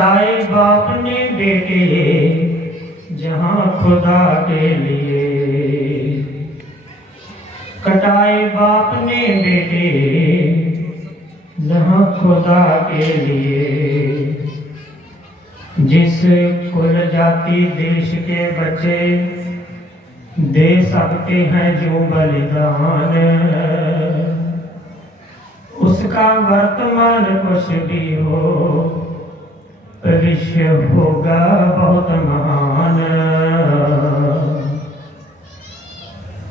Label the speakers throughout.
Speaker 1: कटाए बाप ने बेटे जहां खुदा के लिए कटाए बाप ने बेटे जहां खुदा के लिए जिस कुल जाति देश के बच्चे दे सकते हैं जो बलिदान उसका वर्तमान कुछ भी हो भविष्य होगा बहुत महान।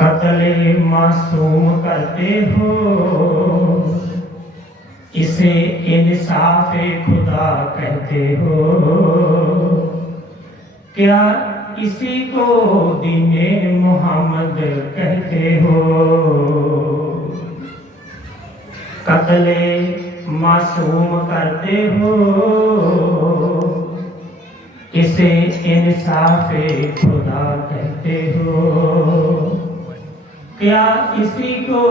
Speaker 1: कतले मासूम करते हो, इसे इंसाफ खुदा कहते हो। क्या इसी को दीने मोहम्मद कहते हो? कत्ले मासूम करते हो इसे इंसाफ खुदा कहते हो क्या इसी को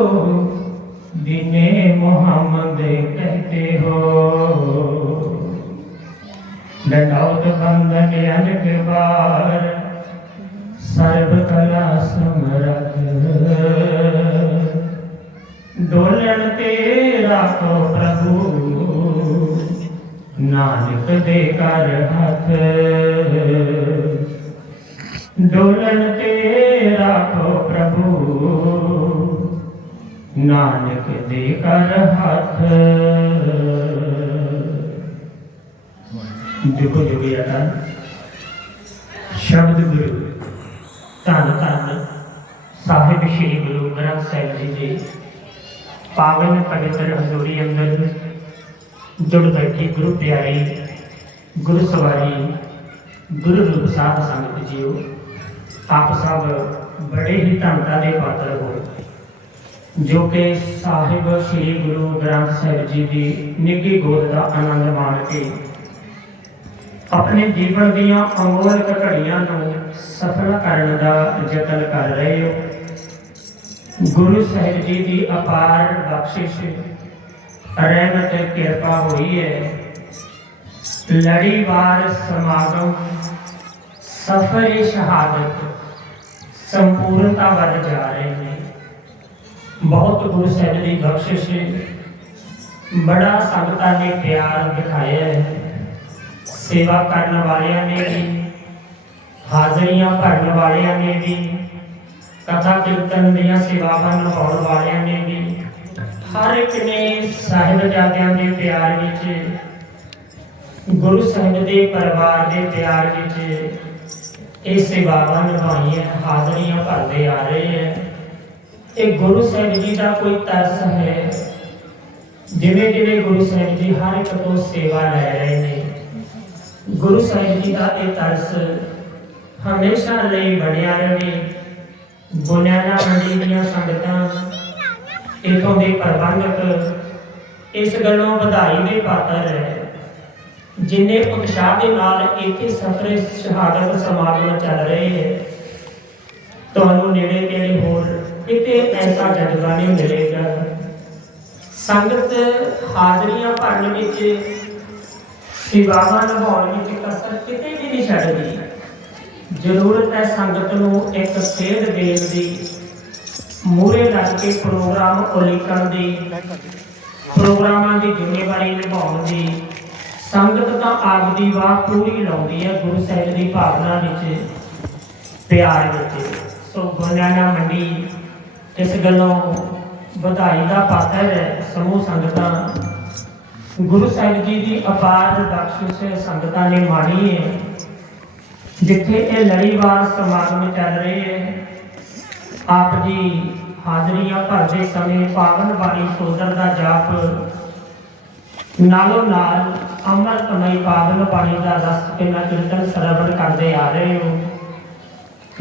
Speaker 1: दिने मोहम्मद कहते हो दंडौत बंधन अनक बार सर्व कला समरथ ਡੋਲਣ ਤੇ ਰਾਖੋ ਪ੍ਰਭੂ। ਨਾਨਕ ਦੇ ਕਰ ਹੱਥ। ਡੋਲਣ ਤੇ ਰਾਖੋ ਪ੍ਰਭੂ। ਨਾਨਕ ਦੇ ਕਰ ਹੱਥ। ਦੇਖੋ ਜੋਗੀ ਅਟਾ ਸ਼ਬਦ ਗੁਰੂ। ਧੰਨ ਧੰਨ। ਸਾਹਿਬ ਸ਼੍ਰੀ ਗੁਰੂ ਗ੍ਰੰਥ ਸਾਹਿਬ ਜੀ ਦੇ ਪਾਵਨ ਪਵਿੱਤਰ ਹਜ਼ੂਰੀ ਅੰਦਰ ਜੁੜ ਬੈਠੀ ਗੁਰੂ ਪਿਆਰੀ, ਗੁਰੂ ਸਵਾਰੀ, ਗੁਰੂ ਰੂਪ ਸਾਧ ਸੰਗਤ ਜੀਓ, ਆਪ ਸਭ ਬੜੇ ਹੀ ਧੰਨਤਾ ਦੇ ਪਾਤਰ ਹੋ। ਜੋ ਕਿ ਸਾਹਿਬ ਸ੍ਰੀ ਗੁਰੂ ਗ੍ਰੰਥ ਸਾਹਿਬ ਜੀ ਦੀ ਨਿੱਘੀ ਗੋਦ ਦਾ ਆਨੰਦ ਮਾਣ ਕੇ ਆਪਣੇ ਜੀਵਨ ਦੀਆਂ ਅਮੋਲਕ ਘੜੀਆਂ ਨੂੰ ਸਫਲ ਕਰਨ ਦਾ ਯਤਨ ਕਰ ਰਹੇ ਹੋ। ਗੁਰੂ ਸਾਹਿਬ ਜੀ ਦੀ ਅਪਾਰ ਬਖਸ਼ਿਸ਼, ਰਹਿਮਤ, ਕਿਰਪਾ ਹੋਈ ਹੈ ਲੜੀਵਾਰ ਸਮਾਗਮ, ਸਫਰ ਸ਼ਹਾਦਤ ਸੰਪੂਰਨਤਾ ਵੱਲ ਜਾ ਰਹੇ ਨੇ। ਬਹੁਤ ਗੁਰੂ ਸਾਹਿਬ ਦੀ ਬਖਸ਼ਿਸ਼, ਬੜਾ ਸੰਗਤਾਂ ਨੇ ਪਿਆਰ ਦਿਖਾਇਆ ਹੈ। ਸੇਵਾ ਕਰਨ ਵਾਲਿਆਂ ਨੇ ਵੀ, ਹਾਜ਼ਰੀਆਂ ਭਰਨ ਵਾਲਿਆਂ ਨੇ ਵੀ ਕਥਾ ਕੀਰਤਨ ਦੀਆਂ ਸੇਵਾਵਾਂ ਨਿਭਾਉਣ ਵਾਲਿਆਂ ਨੇ ਵੀ ਹਰ ਇੱਕ ਨੇ ਸਾਹਿਬਜ਼ਾਦਿਆਂ ਦੇ ਪਿਆਰ ਵਿੱਚ, ਗੁਰੂ ਸਾਹਿਬ ਦੇ ਪਰਿਵਾਰ ਦੇ ਪਿਆਰ ਵਿੱਚ ਇਹ ਸੇਵਾਵਾਂ ਨਿਭਾਈਆਂ, ਹਾਜ਼ਰੀਆਂ ਭਰਦੇ ਆ ਰਹੇ ਹੈ। ਇਹ ਗੁਰੂ ਸਾਹਿਬ ਜੀ ਦਾ ਕੋਈ ਤਰਸ ਹੈ? ਜਿਵੇਂ ਜਿਵੇਂ ਗੁਰੂ ਸਾਹਿਬ ਜੀ ਹਰ ਇੱਕ ਤੋਂ ਸੇਵਾ ਲੈ ਰਹੇ ਨੇ, ਗੁਰੂ ਸਾਹਿਬ ਜੀ ਦਾ ਇਹ ਤਰਸ ਹਮੇਸ਼ਾ ਲਈ ਬਣਿਆ ਰਹੇ। ਬੁਨਿਆਦਾ ਮੰਡੀ ਦੀਆਂ ਸੰਗਤਾਂ। ਇਥੋਂ ਦੇ ਪ੍ਰਬੰਧਕ, ਇਸ ਗੱਲੋਂ ਵਧਾਈ ਦੇ ਪਾਤਰ ਹੈ। ਜਿਨੇ ਉਤਸ਼ਾਹ ਦੇ ਨਾਲ ਇੱਥੇ ਸਫਰੇ ਸ਼ਹਾਦਤ ਸਮਾਗਮ ਚੱਲ ਰਹੇ ਹੈ, ਤੁਹਾਨੂੰ ਨੇੜੇ ਤੇੜੇ ਹੋਰ ਕਿਤੇ ਐਸਾ ਜਜ਼ਬਾ ਨਹੀਂ ਮਿਲੇਗਾ। ਸੰਗਤ ਹਾਜ਼ਰੀਆਂ ਭਰਨ ਵਿੱਚ, ਸੇਵਾਵਾਂ ਨਿਭਾਉਣ ਵਿੱਚ ਕਸਰ ਕਿਤੇ ਵੀ ਨਹੀਂ ਛੱਡਦੀ। ਜ਼ਰੂਰਤ ਹੈ ਸੰਗਤ ਨੂੰ ਇੱਕ ਸੇਧ ਦੇਣ ਦੀ ਮੂਰੇ ਲੱਗ ਕੇ ਪ੍ਰੋਗਰਾਮ ਉਲੀਕਣ ਦੀ, ਪ੍ਰੋਗਰਾਮਾਂ ਦੀ ਜ਼ਿੰਮੇਵਾਰੀ ਨਿਭਾਉਣ ਦੀ। ਸੰਗਤ ਤਾਂ ਆਪਦੀ ਵਾਹ ਪੂਰੀ ਲਾਉਂਦੀ ਹੈ ਗੁਰੂ ਸਾਹਿਬ ਦੀ ਭਾਵਨਾ ਵਿੱਚ, ਪਿਆਰ ਵਿੱਚ। ਸੋ ਗੁਰਨਾਨਾ ਮੰਡੀ, ਇਸ ਗੱਲੋਂ ਵਧਾਈ ਦਾ ਪਾਤਰ ਹੈ ਸਮੂਹ ਸੰਗਤਾਂ। ਗੁਰੂ ਸਾਹਿਬ ਜੀ ਦੀ ਅਪਾਰ ਬਖਸ਼ਿਸ਼ ਸੰਗਤਾਂ ਨੇ ਮਾਣੀ ਹੈ। ਜਿੱਥੇ ਇਹ ਲੜੀਵਾਰ ਸਮਾਗਮ ਚੱਲ ਰਹੇ ਹੈ, ਆਪ ਜੀ ਹਾਜ਼ਰੀਆਂ ਭਰਦੇ ਸਮੇਂ ਪਾਵਨ ਬਾਣੀ ਸੋਦਰ ਦਾ ਜਾਪ ਨਾਲੋਂ ਨਾਲ ਅੰਮ੍ਰਿਤਮਈ ਪਾਵਨ ਬਾਣੀ ਦਾ ਰਸ ਕਿੰਨਾ ਕੀਰਤਨ ਸਰਵਣ ਕਰਦੇ ਆ ਰਹੇ ਹੋ।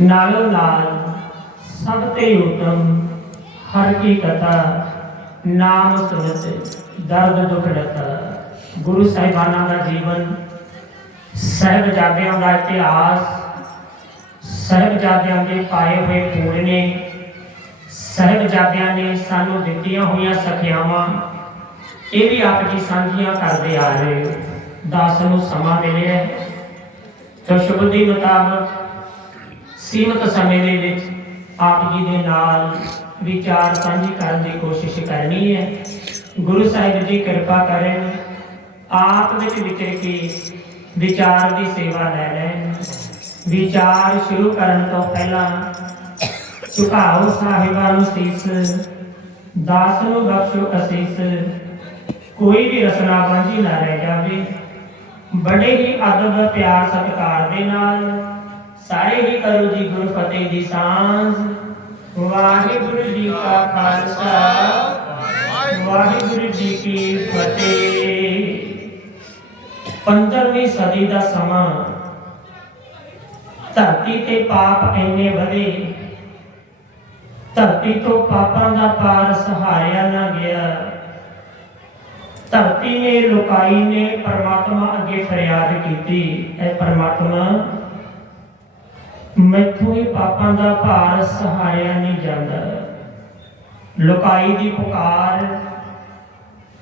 Speaker 1: ਨਾਲੋਂ ਨਾਲ ਸਭ ਤੇ ਉਤਮ ਹਰ ਕੀ ਕਥਾ, ਨਾਮ ਸੁਣਤ ਦਰਦ ਦੁਖ ਰਤਾ, ਗੁਰੂ ਸਾਹਿਬਾਨਾਂ ਦਾ ਜੀਵਨ ਸਹਿਬਜ਼ਾਦਿਆਂ ਦਾ ਇਤਿਹਾਸ ਸਹਿਬਜ਼ਾਦਿਆਂ ਦੇ ਪਾਏ ਹੋਏ ਪੂਰਨੇ ਸਹਿਬਜ਼ਾਦਿਆਂ ਨੇ ਸਾਨੂੰ ਦਿੱਤੀਆਂ ਹੋਈਆਂ ਸਖਿਆਵਾਂ, ਇਹ ਵੀ ਆਪ ਜੀ ਸਾਂਝੀਆਂ ਕਰਦੇ ਆ ਰਹੇ। ਹੋ ਦਾਸ ਨੂੰ ਸਮਾਂ ਮਿਲਿਆ ਹੈ। ਤਾਂ ਸ਼ਬਦ ਦੇ ਮੁਤਾਬਕ ਸੀਮਤ ਸਮੇਂ ਦੇ ਵਿੱਚ ਆਪ ਜੀ ਦੇ ਨਾਲ ਵਿਚਾਰ ਸਾਂਝੀ ਕਰਨ ਦੀ ਕੋਸ਼ਿਸ਼ ਕਰਨੀ ਹੈ। ਗੁਰੂ ਸਾਹਿਬ ਜੀ ਕਿਰਪਾ ਕਰਨ, ਆਪ ਵਿੱਚ ਵਿਚਰ ਕੇ ਵਿਚਾਰ ਦੀ ਸੇਵਾ ਲੈ ਲੈਣ ਵਿਚਾਰ ਸ਼ੁਰੂ ਕਰਨ ਤੋਂ ਪਹਿਲਾਂ ਝੁਕਾਓ ਸਾਹਿਬਾਂ ਨੂੰ ਸੀਸ, ਦਾਸ ਨੂੰ ਬਖਸ਼ੋ ਅਸੀਸ। ਕੋਈ ਵੀ ਰਸਨਾ ਵਾਂਝੀ ਨਾ ਰਹਿ ਜਾਵੇ। ਬੜੇ ਹੀ ਅਦਬ ਪਿਆਰ ਸਤਿਕਾਰ ਦੇ ਨਾਲ, ਸਾਰੇ ਹੀ ਕਰੋ ਜੀ ਗੁਰੂ ਫਤਿਹ ਦੀ ਸਾਂਝ। ਵਾਹਿਗੁਰੂ ਜੀ ਕਾ ਖਾਲਸਾ, ਵਾਹਿਗੁਰੂ ਜੀ ਕੀ ਫਤਿਹ। 15ਵੀਂ ਸਦੀ ਦਾ ਸਮਾਂ। ਧਰਤੀ ਤੇ ਪਾਪ ਇੰਨੇ ਵਧੇ। ਧਰਤੀ ਤੋਂ ਪਾਪਾਂ ਦਾ ਪਾਰ ਸਹਾਰਿਆ ਨਾ ਗਿਆ। ਧਰਤੀ ਨੇ, ਲੁਕਾਈ ਨੇ ਪਰਮਾਤਮਾ ਅੱਗੇ ਫਰਿਆਦ ਕੀਤੀ। ਐ ਪਰਮਾਤਮਾ, ਮੈਥੋਂ ਹੀ ਪਾਪਾਂ ਦਾ ਭਾਰ ਸਹਾਰਿਆ ਨਹੀਂ ਜਾਂਦਾ। ਲੁਕਾਈ ਦੀ ਪੁਕਾਰ,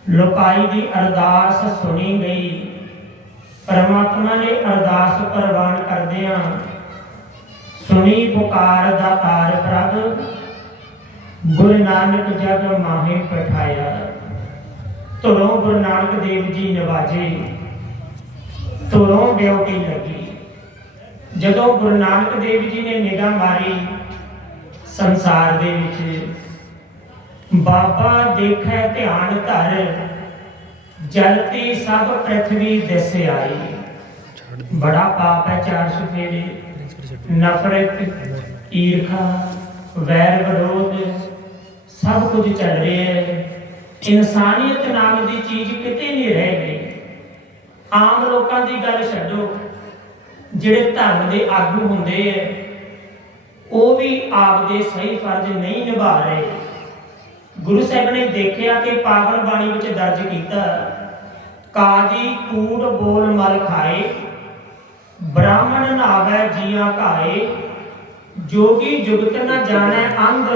Speaker 1: ਲੁਕਾਈ ਦੀ ਅਰਦਾਸ ਸੁਣੀ ਗਈ। ਪਰਮਾਤਮਾ ਨੇ ਅਰਦਾਸ ਪ੍ਰਵਾਨ ਕਰਦਿਆਂ ਸੁਣੀ ਪੁਕਾਰ ਦਾ ਤਾਰ ਪ੍ਰਭ, ਗੁਰੂ ਨਾਨਕ ਜਗ ਮਾਹੇ ਪਠਾਇਆ ਧੁਰੋਂ ਗੁਰੂ ਨਾਨਕ ਦੇਵ ਜੀ ਨਿਵਾਜੇ, ਧੁਰੋਂ ਡਿਊਟੀ ਲੱਗੀ। ਜਦੋਂ ਗੁਰੂ ਨਾਨਕ ਦੇਵ ਜੀ ਨੇ ਨਿਗਾਹ ਮਾਰੀ ਸੰਸਾਰ ਦੇ ਵਿੱਚ, ਬਾਬਾ ਦੇਖੈ ਧਿਆਨ ਧਰ ਜਲਤੀ ਸਭ ਪ੍ਰithvi ਦਿਸ ਆਈ। ਬੜਾ ਪਾਪ ਹੈ ਚਾਰ ਸਫੇਰੇ ਨਫ਼ਰਤ, ਈਰਖਾ, ਵੈਰ ਵਿਰੋਧ, ਸਭ ਕੁਝ ਚੱਲ ਰਿਹਾ ਹੈ। ਇਨਸਾਨੀਅਤ ਨਾਮ ਦੀ ਚੀਜ਼ ਕਿਤੇ ਨਹੀਂ ਰਹਿ ਗਈ। ਆਮ ਲੋਕਾਂ ਦੀ ਗੱਲ ਛੱਡੋ, ਜਿਹੜੇ ਧਰਮ ਦੇ ਆਗੂ ਹੁੰਦੇ ਐ ਉਹ ਵੀ ਆਪਦੇ ਸਹੀ ਫਰਜ਼ ਨਹੀਂ ਨਿਭਾ ਰਹੇ। ਗੁਰੂ ਸਾਹਿਬ ਨੇ ਦੇਖਿਆ ਕਿ ਪਾਵਨ ਬਾਣੀ ਵਿੱਚ ਦਰਜ ਕੀਤਾ, ਕਾਜੀ ਕੂੜ ਬੋਲ ਮਲ ਖਾਏ, ਬ੍ਰਾਹਮਣ ਨਾਵੇ ਜੀਆਂ ਘਾਏ, ਜੋਗੀ ਜੁਗਤ ਨ ਜਾਣੈ ਅੰਧ,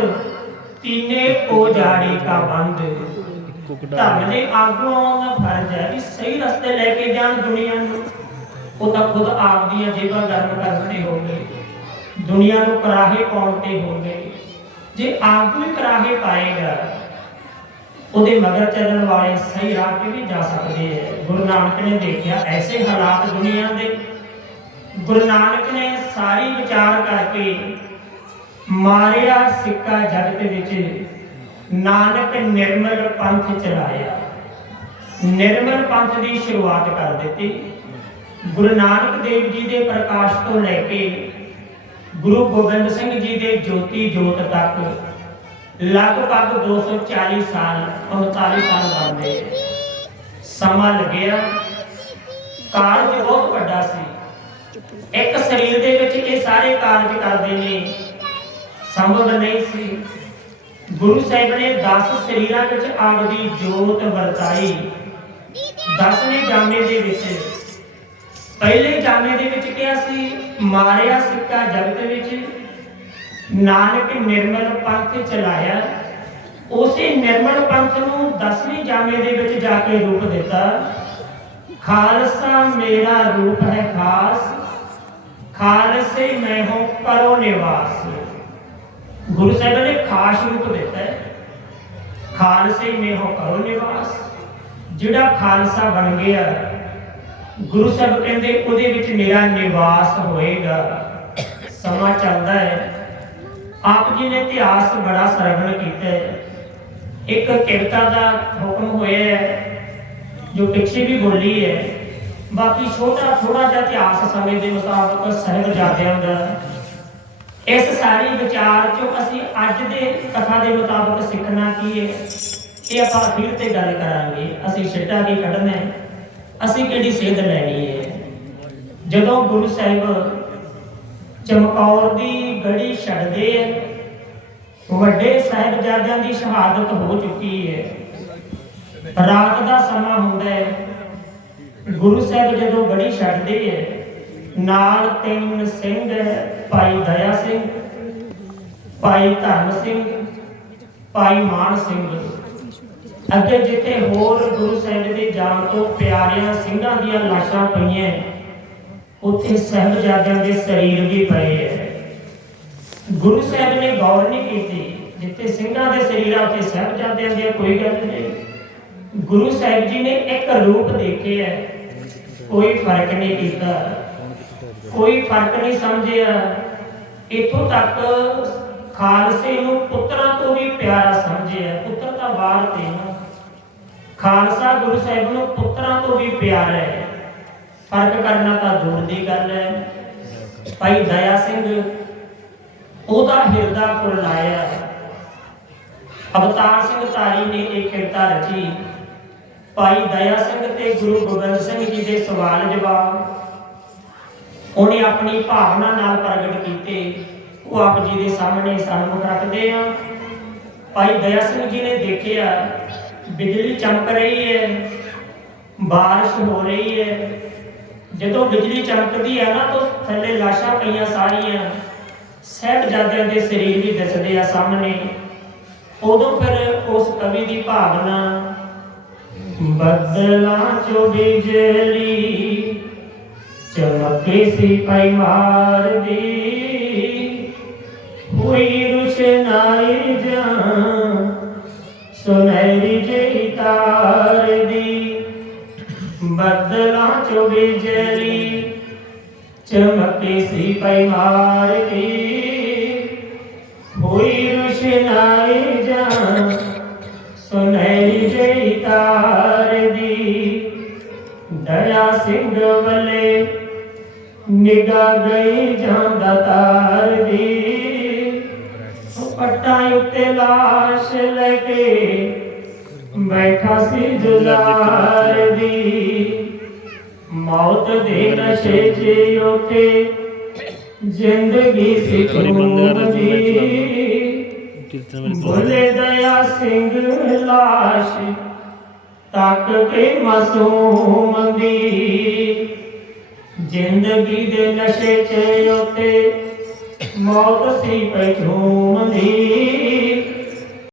Speaker 1: ਤੀਨੇ ਕੋ ਜਾੜੀ ਕਾ ਬੰਦ। ਧਰਮ ਦੇ ਆਗੂਆਂ ਦਾ ਫਰਜ਼ ਹੈ ਵੀ ਸਹੀ ਰਸਤੇ ਲੈ ਕੇ ਜਾਣ ਦੁਨੀਆ ਨੂੰ। ਉਹ ਤਾਂ ਖੁਦ ਆਪ ਦੀਆਂ ਜੇਬਾਂ ਗਰਮ ਕਰਦੇ ਹੋ ਗਏ। ਦੁਨੀਆ ਨੂੰ ਕਰਾਹੇ ਪਾਉਣ ਤੇ ਹੋ ਜੇ ਆਗੂ ਹੀ ਕਰਾਹੇ ਪਾਏਗਾ, ਉਹਦੇ ਮਗਰ ਚੱਲਣ ਵਾਲੇ ਸਹੀ ਰਾਹ ਤੇ ਵੀ ਜਾ ਸਕਦੇ ਹੈ ਗੁਰੂ ਨਾਨਕ ਨੇ ਦੇਖਿਆ, ਐਸੇ ਹਾਲਾਤ ਦੁਨੀਆ ਦੇ। ਗੁਰੂ ਨਾਨਕ ਨੇ ਸਾਰੀ ਵਿਚਾਰ ਕਰਕੇ ਮਾਰਿਆ ਸਿੱਕਾ ਜਗਤ ਵਿੱਚ। ਨਾਨਕ ਨਿਰਮਲ ਪੰਥ ਚਲਾਇਆ। ਨਿਰਮਲ ਪੰਥ ਦੀ ਸ਼ੁਰੂਆਤ ਕਰ ਦਿੱਤੀ। ਗੁਰੂ ਨਾਨਕ ਦੇਵ ਜੀ ਦੇ ਪ੍ਰਕਾਸ਼ ਤੋਂ ਲੈ ਕੇ ਗੁਰੂ ਗੋਬਿੰਦ ਸਿੰਘ ਜੀ ਦੇ ਜੋਤੀ ਜੋਤ ਤੱਕ ਲਗਭਗ 240 ਸਾਲ 39 ਸਾਲ ਬਣਦੇ ਸਮਾਂ ਲੱਗਿਆ। ਕਾਰਜ ਬਹੁਤ ਵੱਡਾ ਸੀ। ਇੱਕ ਸਰੀਰ ਦੇ ਵਿੱਚ ਇਹ ਸਾਰੇ ਕਾਰਜ ਕਰਦੇ ਨੇ। ਸੰਭਵ ਨਹੀਂ ਸੀ। ਗੁਰੂ ਸਾਹਿਬ ਨੇ 10 ਸਰੀਰਾਂ ਵਿੱਚ ਆਪਦੀ ਜੋਤ ਵਰਤਾਈ। 10ਵੇਂ ਜਾਮੇ ਦੇ ਵਿੱਚ। ਪਹਿਲੇ ਜਾਮੇ ਦੇ ਵਿੱਚ ਕਿਹਾ ਸੀ, ਮਾਰਿਆ ਸਿੱਕਾ ਜਗਤ ਵਿੱਚ। ਨਾਨਕ ਨਿਰਮਲ ਪੰਥ ਚਲਾਇਆ। ਉਸੇ ਨਿਰਮਲ ਪੰਥ ਨੂੰ 10ਵੇਂ ਜਾਮੇ ਦੇ ਵਿੱਚ ਜਾ ਕੇ ਰੂਪ ਦਿੱਤਾ। ਖਾਲਸਾ ਮੇਰਾ ਰੂਪ ਹੈ ਖਾਸ। ਖਾਲਸੇ ਮੈਂ ਹੂੰ ਕਰੋ ਨਿਵਾਸ। ਗੁਰੂ ਸਾਹਿਬ ਨੇ ਖਾਸ ਰੂਪ ਦਿੱਤਾ। ਹੈ ਖਾਲਸੇ ਮੈਂ ਹੂੰ ਕਰੋ ਨਿਵਾਸ। ਜਿਹੜਾ ਖਾਲਸਾ ਬਣ ਗਿਆ ਗੁਰੂ ਸਾਹਿਬ ਕਹਿੰਦੇ, ਉਹਦੇ ਵਿੱਚ ਮੇਰਾ ਨਿਵਾਸ ਹੋਏਗਾ। ਸਮਾਂ ਚੱਲਦਾ ਹੈ। ਆਪ ਜੀ ਨੇ ਇਤਿਹਾਸ ਬੜਾ ਸਰਵਣ ਕੀਤਾ ਹੈ। ਇੱਕ ਕਿਰਤਾ ਦਾ ਹੁਕਮ ਹੋਇਆ ਹੈ, ਜੋ ਪਿੱਛੇ ਵੀ ਬੋਲੀ ਹੈ। ਬਾਕੀ ਛੋਟਾ ਥੋੜਾ ਜਿਹਾ ਇਤਿਹਾਸ ਸਮੇਂ ਦੇ ਮੁਤਾਬਕ ਸਹਿਬਜ਼ਾਦਿਆਂ ਦਾ। ਇਸ ਸਾਰੀ ਵਿਚਾਰ ਚੋਂ ਅਸੀਂ ਅੱਜ ਦੇ ਕਥਾ ਦੇ ਮੁਤਾਬਕ ਸਿੱਖਣਾ ਕੀ ਹੈ, ਇਹ ਆਪਾਂ ਅਖੀਰ ਤੇ ਗੱਲ ਕਰਾਂਗੇ। ਅਸੀਂ ਛਿੱਟਾ ਕੀ ਕੱਢਣਾ ਹੈ? ਅਸੀਂ ਕਿਹੜੀ ਸੇਧ ਲੈਣੀ ਹੈ ਜਦੋਂ ਗੁਰੂ ਸਾਹਿਬ ਚਮਕੌਰ ਦੀ ਗੜੀ ਛੱਡਦੇ ਹੈ ਵੱਡੇ ਸਾਹਿਬਜ਼ਾਦਿਆਂ ਦੀ ਸ਼ਹਾਦਤ ਹੋ ਚੁੱਕੀ ਹੈ ਰਾਤ ਦਾ ਸਮਾਂ ਹੁੰਦਾ ਹੈ ਗੁਰੂ ਸਾਹਿਬ ਜਦੋਂ ਗੜੀ ਛੱਡਦੇ ਹੈ ਨਾਲ ਤਿੰਨ ਸਿੰਘ ਭਾਈ ਦਇਆ ਸਿੰਘ, ਭਾਈ ਧਰਮ ਸਿੰਘ, ਭਾਈ ਮਾਨ ਸਿੰਘ। ਅੱਗੇ ਜਿੱਥੇ ਹੋਰ ਗੁਰੂ ਸਾਹਿਬ ਦੇ ਜਾਣ ਤੋਂ ਪਿਆਰਿਆਂ ਸਿੰਘਾਂ ਦੀਆਂ ਲਾਸ਼ਾਂ ਪਈਆਂ ਉੱਥੇ ਸਾਹਿਬਜ਼ਾਦਿਆਂ ਦੇ ਸਰੀਰ ਵੀ ਪਏ ਹੈ ਗੁਰੂ ਸਾਹਿਬ ਨੇ ਗੌਰ ਨਹੀਂ ਕੀਤੀ ਜਿੱਥੇ ਸਿੰਘਾਂ ਦੇ ਸਰੀਰ ਆ ਉੱਥੇ ਦੀ ਕੋਈ ਗੱਲ ਨਹੀਂ। ਗੁਰੂ ਸਾਹਿਬ ਜੀ ਨੇ ਇੱਕ ਰੂਪ ਦੇਖਿਆ ਕੋਈ ਫ਼ਰਕ ਨਹੀਂ ਕੀਤਾ। ਕੋਈ ਫ਼ਰਕ ਨਹੀਂ ਸਮਝਿਆ। ਇਥੋਂ ਤੱਕ ਖਾਲਸੇ ਨੂੰ ਪੁੱਤਰਾਂ ਤੋਂ ਵੀ ਪਿਆਰਾ ਸਮਝਿਆ। ਪੁੱਤਰ ਤਾਂ ਬਾਹਰ ਤੇ ਖਾਲਸਾ ਗੁਰੂ ਸਾਹਿਬ ਨੂੰ ਪੁੱਤਰਾਂ ਤੋਂ ਵੀ ਪਿਆਰ ਹੈ। ਫ਼ਰਕ ਕਰਨਾ ਤਾਂ ਦੂਰ ਦੀ ਗੱਲ ਹੈ। ਭਾਈ ਦਇਆ ਸਿੰਘ, ਉਹਦਾ ਹਿਰਦਾ ਕੁਰਲਾਇਆ ਅਵਤਾਰ ਸਿੰਘ ਧਾਰੀ ਨੇ ਇਹ ਕਿਰਤਾ ਰਚੀ। ਭਾਈ ਦਇਆ ਸਿੰਘ ਤੇ ਗੁਰੂ ਗੋਬਿੰਦ ਸਿੰਘ ਜੀ ਦੇ ਸਵਾਲ ਜਵਾਬ। ਉਹਨੇ ਆਪਣੀ ਭਾਵਨਾ ਨਾਲ ਪ੍ਰਗਟ ਕੀਤੇ। ਉਹ ਆਪ ਜੀ ਦੇ ਸਾਹਮਣੇ ਸਨਮੁਖ ਰੱਖਦੇ ਆ। ਭਾਈ ਦਇਆ ਸਿੰਘ ਜੀ ਨੇ ਦੇਖਿਆ ਬਿਜਲੀ ਚਮਕ ਰਹੀ ਹੈ, ਬਾਰਿਸ਼ ਹੋ ਰਹੀ ਹੈ। ਜਦੋਂ ਬਿਜਲੀ ਚਮਕਦੀ ਹੈ ਨਾ, ਤਾਂ ਥੱਲੇ ਲਾਸ਼ਾਂ ਪਈਆਂ ਸਾਰੀਆਂ। ਸਾਹਿਬਜ਼ਾਦਿਆਂ ਦੇ ਸਰੀਰ ਵੀ ਦਿਸਦੇ ਆ ਸਾਹਮਣੇ। ਉਦੋਂ ਫਿਰ ਉਸ ਕਵੀ ਦੀ ਭਾਵਨਾ, ਬਦਲਾਂ ਚੋ ਬਿਜਲੀ ਚਮਕੇ ਸੀ ਪਈ ਮਾਰਦੀ। ਹੋਈ ਬੱਦਲਾਂ ਚੋਂ ਬਿਜਲੀ ਚਮਕੇ ਸੀ ਪਈ ਮਾਰਦੀ ਹੋਈ ਰੁਸ਼ਨਾਈ ਜਾਂ ਸੁਨਹਿਰੀ ਜਿਹੀ ਤਾਰ ਦੀ ਦਇਆ ਸਿੰਘ ਵੱਲੇ ਨਿਗਾਹ ਗਈ ਜਾਂਦਾ ਤਾਰ ਦੀ ਉਹ ਪੱਟਾਂ ਉੱਤੇ ਲਾਸ਼ ਲੈ ਕੇ ਬੈਠਾ ਸੀ ਜੁਲਾਰ ਦੀ ਮੌਤ ਦੇ ਨਸ਼ੇ 'ਚ ਉੱਤੇ ਜ਼ਿੰਦਗੀ ਸੀ ਦੀ। ਬੋਲੇ ਦਇਆ ਸਿੰਘ ਲਾਸ਼ ਤੱਕ ਕੇ ਮਾਸੂਮ ਦੀ। ਜ਼ਿੰਦਗੀ ਦੇ ਨਸ਼ੇ 'ਚ ਉੱਤੇ ਮੌਤ ਸੀ ਪਛੂਮ ਦੀ।